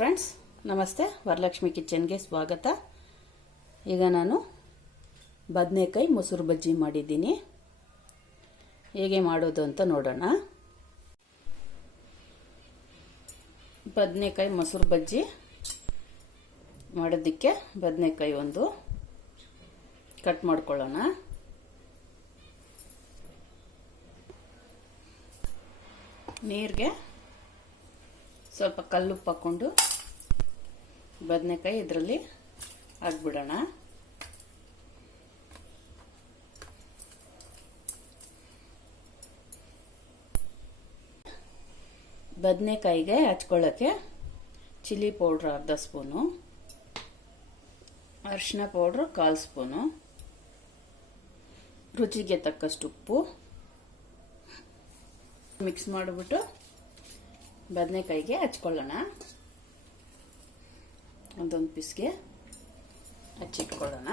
Friends, ನಮಸ್ತೆ. ವರಲಕ್ಷ್ಮಿ ಕಿಚನ್ಗೆ ಸ್ವಾಗತ. ಈಗ ನಾನು ಬದನೆಕಾಯಿ ಮೊಸರು ಬಜ್ಜಿ ಮಾಡಿದ್ದೀನಿ. ಹೇಗೆ ಮಾಡೋದು ಅಂತ ನೋಡೋಣ. ಬದನೆಕಾಯಿ ಮೊಸರು ಬಜ್ಜಿ ಮಾಡೋದಕ್ಕೆ ಬದನೆಕಾಯಿ ಒಂದು ಕಟ್ ಮಾಡ್ಕೊಳ್ಳೋಣ. ನೀರಿಗೆ ಸ್ವಲ್ಪ ಕಲ್ಲುಪ್ಪು ಹಾಕ್ಕೊಂಡು ಬದನೆಕಾಯಿ ಇದರಲ್ಲಿ ಹಾಕ್ಬಿಡೋಣ. ಬದನೆಕಾಯಿಗೆ ಹಚ್ಕೊಳ್ಳೋಕ್ಕೆ ಚಿಲ್ಲಿ ಪೌಡ್ರ್ ಅರ್ಧ ಸ್ಪೂನು, ಅರಿಶಿನ ಪೌಡ್ರು 1/4 ಸ್ಪೂನು, ರುಚಿಗೆ ತಕ್ಕಷ್ಟು ಉಪ್ಪು ಮಿಕ್ಸ್ ಮಾಡಿಬಿಟ್ಟು ಬದನೆಕಾಯಿಗೆ ಹಚ್ಕೊಳ್ಳೋಣ. ಒಂದೊಂದು ಪೀಸ್ಗೆ ಹಚ್ಚಿಟ್ಕೊಳ್ಳೋಣ.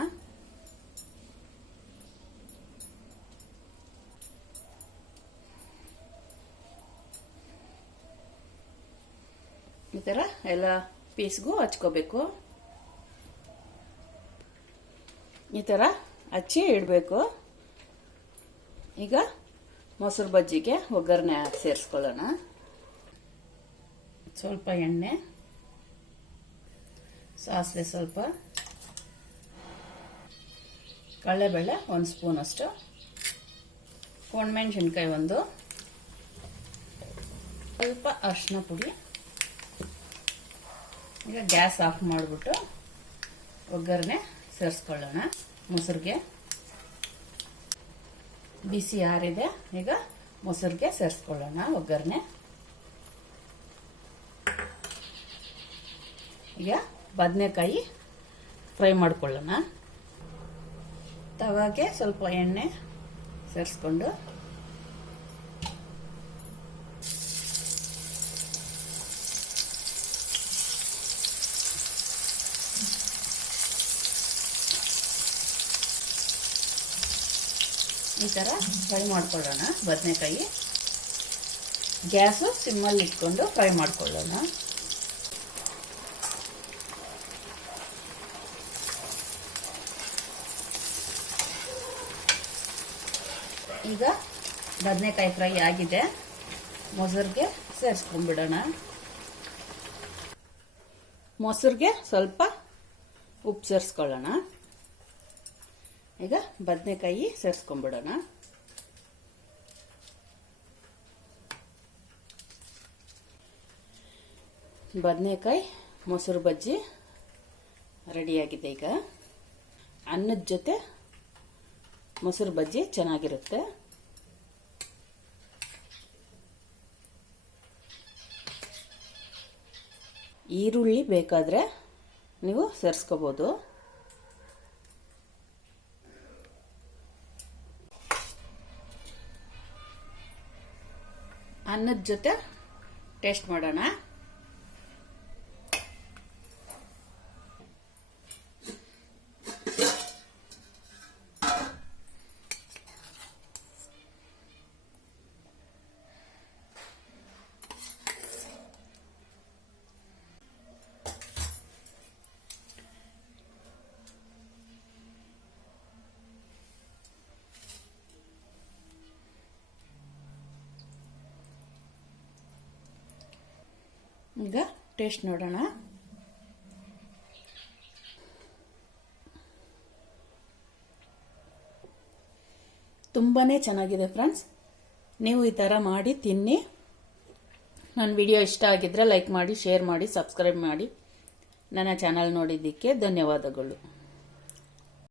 ಈ ಥರ ಎಲ್ಲ ಪೀಸ್ಗೂ ಹಚ್ಕೋಬೇಕು. ಈ ಥರ ಹಚ್ಚಿ ಇಡಬೇಕು. ಈಗ ಮೊಸರು ಬಜ್ಜಿಗೆ ಒಗ್ಗರಣೆ ಸೇರಿಸ್ಕೊಳ್ಳೋಣ. ಸ್ವಲ್ಪ ಎಣ್ಣೆ, ಸಾಸಿವೆ ಸ್ವಲ್ಪ, ಕಡಲೆಬೇಳೆ 1 ಸ್ಪೂನ್ ಅಷ್ಟು, ಒಣಮೆಣಸಿನ್ಕಾಯಿ ಒಂದು, ಸ್ವಲ್ಪ ಅರಿಶಿನ ಪುಡಿ. ಈಗ ಗ್ಯಾಸ್ ಆಫ್ ಮಾಡಿಬಿಟ್ಟು ಒಗ್ಗರಣೆ ಸೇರಿಸ್ಕೊಳ್ಳೋಣ. ಮೊಸರಿಗೆ ಬಿಸಿ ಆರಿದೆ. ಈಗ ಮೊಸರಿಗೆ ಸೇರಿಸ್ಕೊಳ್ಳೋಣ ಒಗ್ಗರಣೆ. ಈಗ ಬದನೆಕಾಯಿ ಫ್ರೈ ಮಾಡ್ಕೊಳ್ಳೋಣ. ತವಾಗೆ ಸ್ವಲ್ಪ ಎಣ್ಣೆ ಸೇರಿಸ್ಕೊಂಡು ಈ ಥರ ಫ್ರೈ ಮಾಡ್ಕೊಳ್ಳೋಣ. ಬದನೆಕಾಯಿ ಗ್ಯಾಸು ಸಿಮ್ಮಲ್ಲಿ ಇಟ್ಕೊಂಡು ಫ್ರೈ ಮಾಡ್ಕೊಳ್ಳೋಣ. ಈಗ ಬದನೆಕಾಯಿ ಫ್ರೈ ಆಗಿದೆ. ಮೊಸರಿಗೆ ಸೇರಿಸ್ಕೊಂಡ್ಬಿಡೋಣ. ಮೊಸರಿಗೆ ಸ್ವಲ್ಪ ಉಪ್ಪು ಸೇರಿಸ್ಕೊಳ್ಳೋಣ. ಈಗ ಬದನೆಕಾಯಿ ಸೇರಿಸ್ಕೊಂಡ್ಬಿಡೋಣ. ಬದನೆಕಾಯಿ ಮೊಸರು ಬಜ್ಜಿ ರೆಡಿಯಾಗಿದೆ. ಈಗ ಅನ್ನದ ಜೊತೆ ಮೊಸರು ಬಜ್ಜಿ ಚೆನ್ನಾಗಿರುತ್ತೆ. ಈರುಳ್ಳಿ ಬೇಕಾದರೆ ನೀವು ಸೇರಿಸ್ಕೋಬೋದು. ಅನ್ನದ ಜೊತೆ ಟೇಸ್ಟ್ ಮಾಡೋಣ. ಈಗ ಟೇಸ್ಟ್ ನೋಡೋಣ. ತುಂಬಾನೇ ಚೆನ್ನಾಗಿದೆ ಫ್ರೆಂಡ್ಸ್. ನೀವು ಈ ಥರ ಮಾಡಿ ತಿನ್ನಿ. ನನ್ನ ವಿಡಿಯೋ ಇಷ್ಟ ಆಗಿದ್ರೆ ಲೈಕ್ ಮಾಡಿ, ಶೇರ್ ಮಾಡಿ, ಸಬ್ಸ್ಕ್ರೈಬ್ ಮಾಡಿ. ನನ್ನ ಚಾನಲ್ ನೋಡಿದ್ದಕ್ಕೆ ಧನ್ಯವಾದಗಳು.